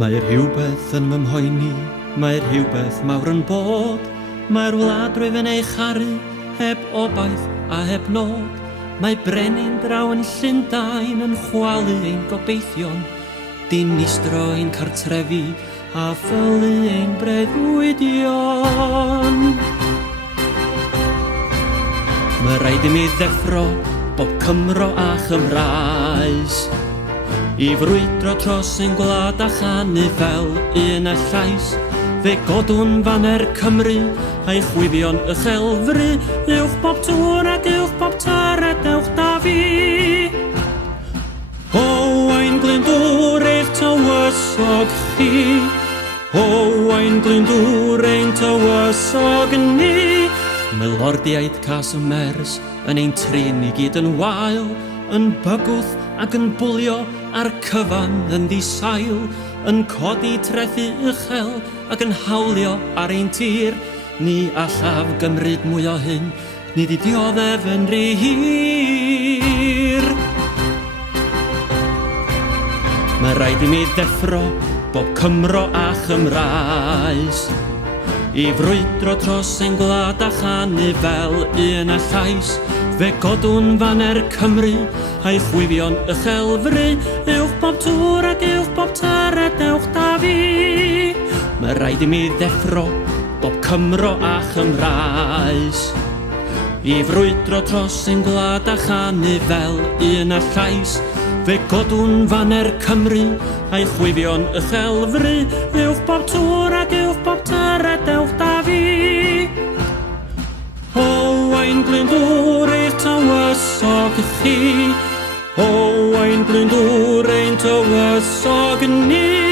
Mae'r rhywbeth yn fy mhoeni, mae'r rhywbeth mawr yn bod. Mae'r wlad rwyf yn ei charu, heb obaith a heb nod. Mae brenin draw yn Llundain yn chwalu ein gobeithion, dinistro ein cartrefi a ffylu ein breuddwydion. Mae rhaid i mi ddeffro bob Cymro a Chymraes, i frwydro tros ein gwlad a chanu fel un a llais. Fe godwn faner Cymru a'i chwifio'n ychelfru, uwch bob tŵr ac uwch bob tyred ewch da fi. O ein glyndŵr eich tywysog chi, o ein glyndŵr ein tywysog ni. Mae lordiaid cas y mers yn ein trin i gyd yn wael, yn bygwth ac yn bwlio ar cyfan yn ddisail, yn codi trethu uchel ac yn hawlio ar ein tir. Ni allaf gymryd mwy o hyn, ni di dioddef yn rhy hir. Mae rhaid i mi ddeffro bob Cymro a Chymraes, i frwydro tros ein gwlad a chanu fel un a llais. Fe godwn faner Cymru a'i chwifio'n ychelfru, uwch bob tŵr ac uwch bob tyred ewch da fi. Mae rhaid i mi ddeffro bob Cymro a Chymraes, i frwydro tros ein gwlad a chanu fel un a llais. Fe godwn faner Cymru a'i chwifio'n ychelfru, uwch bob tŵr ac uwch bob tyred ewch da fi. O ein glyndŵr eich tywysog chi, o ein glyndŵr ein tywysog ni.